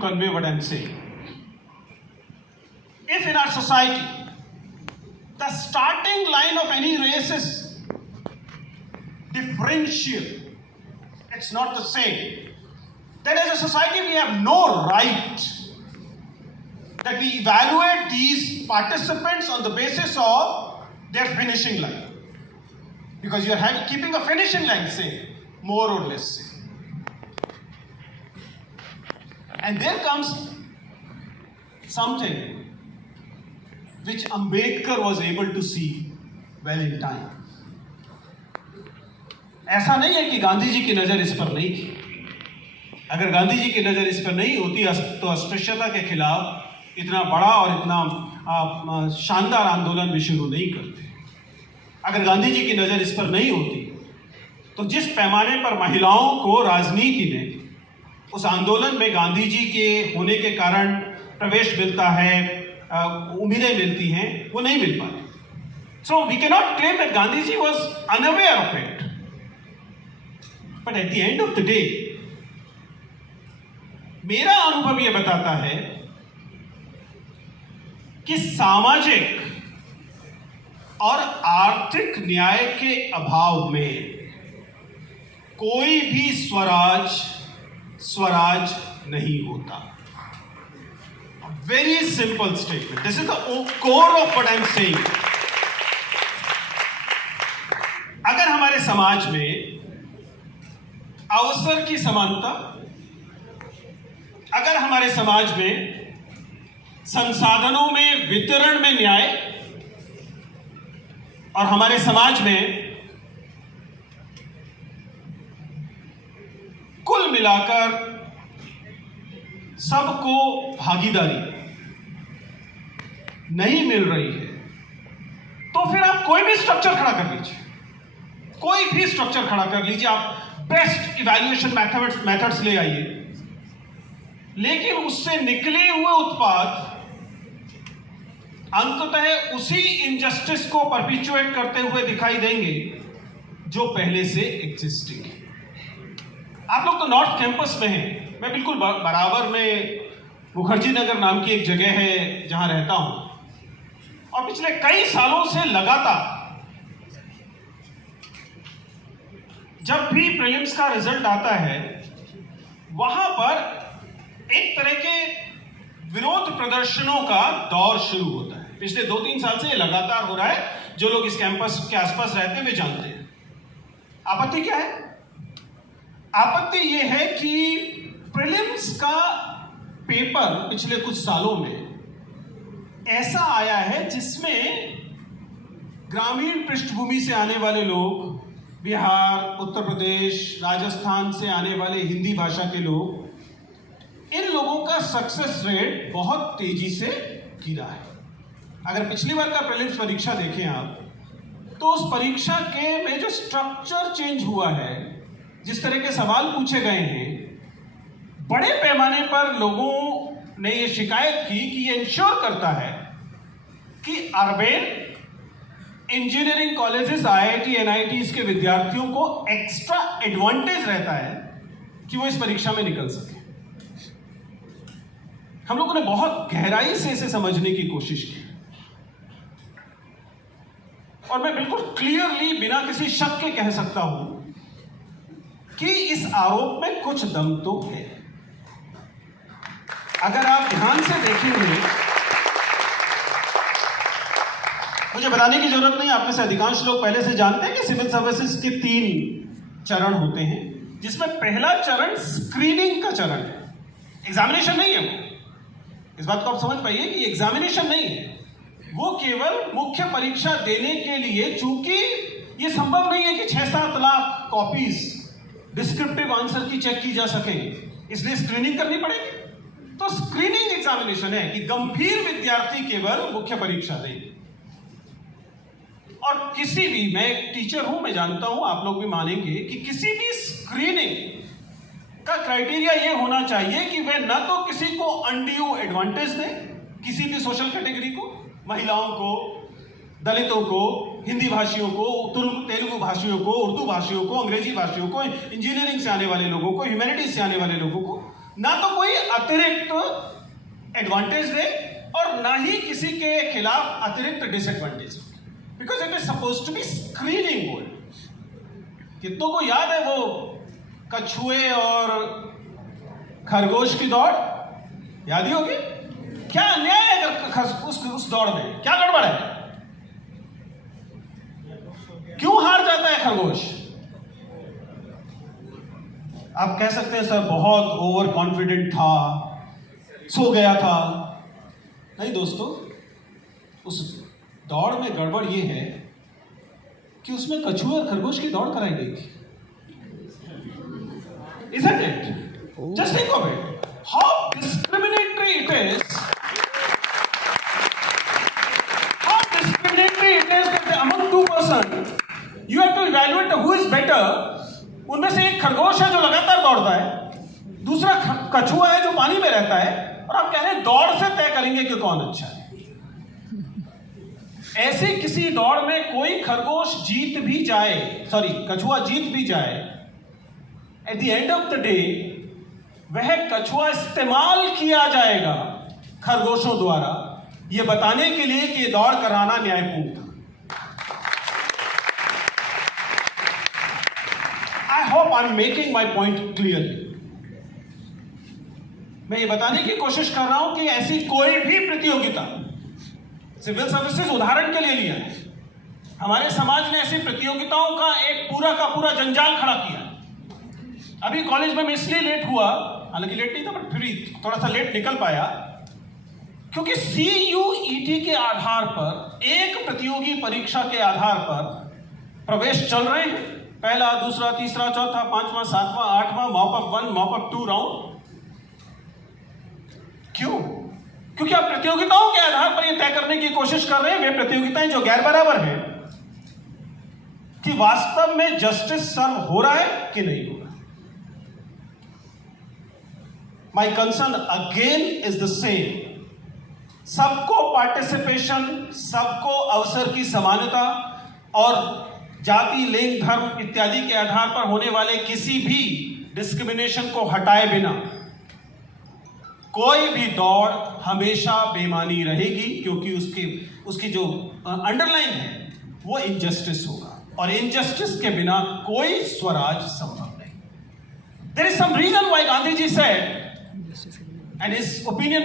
convey what I'm saying. If in our society, the starting line of any race is differential, it's not the same, then as a society we have no right that we evaluate these participants on the basis of their finishing line. Because you're keeping a finishing line, say, more or less, say. And there comes something which Ambedkar was able to see well in time. ऐसा नहीं है कि गांधी जी की नजर इस पर नहीं थी. अगर गांधी जी की नजर इस पर नहीं होती तो अस्पृश्यता के खिलाफ इतना बड़ा और इतना शानदार आंदोलन भी शुरू नहीं करते. अगर गांधी जी की नजर इस पर नहीं होती तो जिस पैमाने पर महिलाओं को राजनीति ने उस आंदोलन में गांधी जी के होने के कारण प्रवेश मिलता है, उम्मीदें मिलती हैं, वो नहीं मिल पाती. So we can not claim that Gandhi ji was unaware of it. But at the end of the day मेरा अनुभव यह बताता है कि सामाजिक और आर्थिक न्याय के अभाव में कोई भी स्वराज नहीं होता. Very simple statement. This is the core of what I am saying. अगर हमारे समाज में अवसर की समानता, अगर हमारे समाज में संसाधनों में वितरण में न्याय, और हमारे समाज में कुल मिलाकर सबको भागीदारी नहीं मिल रही है, तो फिर आप कोई भी स्ट्रक्चर खड़ा कर लीजिए, कोई भी स्ट्रक्चर खड़ा कर लीजिए, आप बेस्ट इवैल्यूएशन मेथड्स ले आइए, लेकिन उससे निकले हुए उत्पाद अंततः उसी इनजस्टिस को परपिचुएट करते हुए दिखाई देंगे जो पहले से एग्जिस्टिंग है. आप लोग तो नॉर्थ कैंपस में हैं, मैं बिल्कुल बराबर में मुखर्जी नगर नाम की एक जगह है जहां रहता हूं, और पिछले कई सालों से लगातार जब भी प्रीलिम्स का रिजल्ट आता है वहां पर एक तरह के विरोध प्रदर्शनों का दौर शुरू होता है. पिछले 2-3 साल से ये लगातार हो रहा है. जो लोग इस कैंपस के आसपास रहते हैं वे जानते हैं. आपत्ति क्या है? आपत्ति ये है कि प्रीलिम्स का पेपर पिछले कुछ सालों में ऐसा आया है जिसमें ग्रामीण पृष्ठभूमि से आने वाले लोग, बिहार, उत्तर प्रदेश, राजस्थान से आने वाले हिंदी भाषा के लोग, इन लोगों का सक्सेस रेट बहुत तेजी से गिरा है. अगर पिछली बार का प्रीलिम्स परीक्षा देखें आप, तो उस परीक्षा के में जो स्ट्रक्चर चेंज हुआ है, जिस तरह के सवाल पूछे गए हैं, बड़े पैमाने पर लोगों ने ये शिकायत की कि ये इंश्योर करता है कि urban engineering colleges, IIT, NITs के विद्यार्थियों को एक्स्ट्रा एडवांटेज रहता है कि वो इस परीक्षा में निकल सके. हम लोगों ने बहुत गहराई से इसे समझने की कोशिश की, और मैं बिल्कुल क्लियरली बिना किसी शक के कह सकता हूं कि इस आरोप में कुछ दम तो है. अगर आप ध्यान से देखेंगे, मुझे बताने की जरूरत नहीं, आप में से अधिकांश लोग पहले से जानते हैं कि सिविल सर्विसेज के 3 चरण होते हैं, जिसमें पहला चरण स्क्रीनिंग का चरण है. एग्जामिनेशन नहीं है वो. इस बात को आप समझ पाइए कि एग्जामिनेशन नहीं है, वो केवल मुख्य परीक्षा देने के लिए, चूंकि ये संभव नहीं है कि 6-7 लाख कॉपीज डिस्क्रिप्टिव आंसर की चेक की जा सके, इसलिए स्क्रीनिंग करनी पड़ेगी. तो स्क्रीनिंग एग्जामिनेशन है कि गंभीर विद्यार्थी केवल मुख्य परीक्षा दें. और किसी भी, मैं एक टीचर हूं, मैं जानता हूं, आप लोग भी मानेंगे कि किसी भी स्क्रीनिंग का क्राइटेरिया यह होना चाहिए कि वे न तो किसी को अनड्यू एडवांटेज दें, किसी भी सोशल कैटेगरी को, महिलाओं को, दलितों को, हिंदी भाषियों को, तेलुगु भाषियों को, उर्दू भाषियों को, अंग्रेजी भाषियों को, इंजीनियरिंग से आने वाले लोगों को, ह्यूमैनिटीज से आने वाले लोगों को, ना तो कोई अतिरिक्त एडवांटेज दे और ना ही किसी के खिलाफ अतिरिक्त disadvantage, because it is suppose to be screening board. कितनों को याद है वो कछुए और खरगोश की दौड़? याद ही होगी। क्या अन्याय है अगर उस दौड़ में? क्या गड़बड़ है? क्यों हार जाता है खरगोश? आप कह सकते हैं सर बहुत ओवर कॉन्फिडेंट था, सो गया था। नहीं दोस्तों, उस दौड़ में गड़बड़ ये है कि उसमें कछुए और खरगोश की दौड़ कराई गई थी। Isn't it? Just think of it. How discriminatory it is. How discriminatory it is that among two persons, you have to evaluate who is better. उनमें से एक खरगोश है जो लगातार दौड़ता है, दूसरा कछुआ है जो पानी में रहता है, और आप कह रहे हैं दौड़ से तय करेंगे कि कौन अच्छा है। ऐसी किसी दौड़ में कोई खरगोश जीत भी जाए, सॉरी कछुआ जीत भी जाए, eight the end of the day वह कछुआ इस्तेमाल किया जाएगा खरगोशों द्वारा यह बताने के लिए कि दौड़ कराना न्यायपूर्ण था। I hope I am making my point clearly. मैं ये बताने की कोशिश कर रहा हूं कि ऐसी कोई भी प्रतियोगिता, सिविल सर्विसेज उदाहरण के लिए लिया है, हमारे समाज ने ऐसी प्रतियोगिताओं का एक पूरा का पूरा जंजाल खड़ा किया। अभी कॉलेज में मैं इसलिए लेट हुआ, हालांकि लेट नहीं था पर फिर भी थोड़ा सा लेट निकल पाया, क्योंकि CUET के आधार पर, एक प्रतियोगी परीक्षा के आधार पर प्रवेश चल रहे हैं। पहला, दूसरा, तीसरा, चौथा, पांचवा, सातवां, आठवां, मॉपअप 1, मॉपअप 2 राउंड। क्यों? क्योंकि आप प्रतियोगिताओं के आधार पर यह तय करने की कोशिश कर रहे हैं, वे प्रतियोगिताएं जो गैर बराबर हैं, कि वास्तव में जस्टिस सर्व हो रहा है कि नहीं हो रहा। My concern again is the same. सबको पार्टिसिपेशन, सबको अवसर की समानता और जाति, लिंग, धर्म इत्यादि के आधार पर होने वाले किसी भी डिस्क्रिमिनेशन को हटाए बिना कोई भी दौड़ हमेशा बेमानी रहेगी, क्योंकि उसकी जो अंडरलाइन है वो इनजस्टिस होगा, और इनजस्टिस के बिना कोई स्वराज संभव नहीं। There is some reason why Gandhi ji said, and his opinion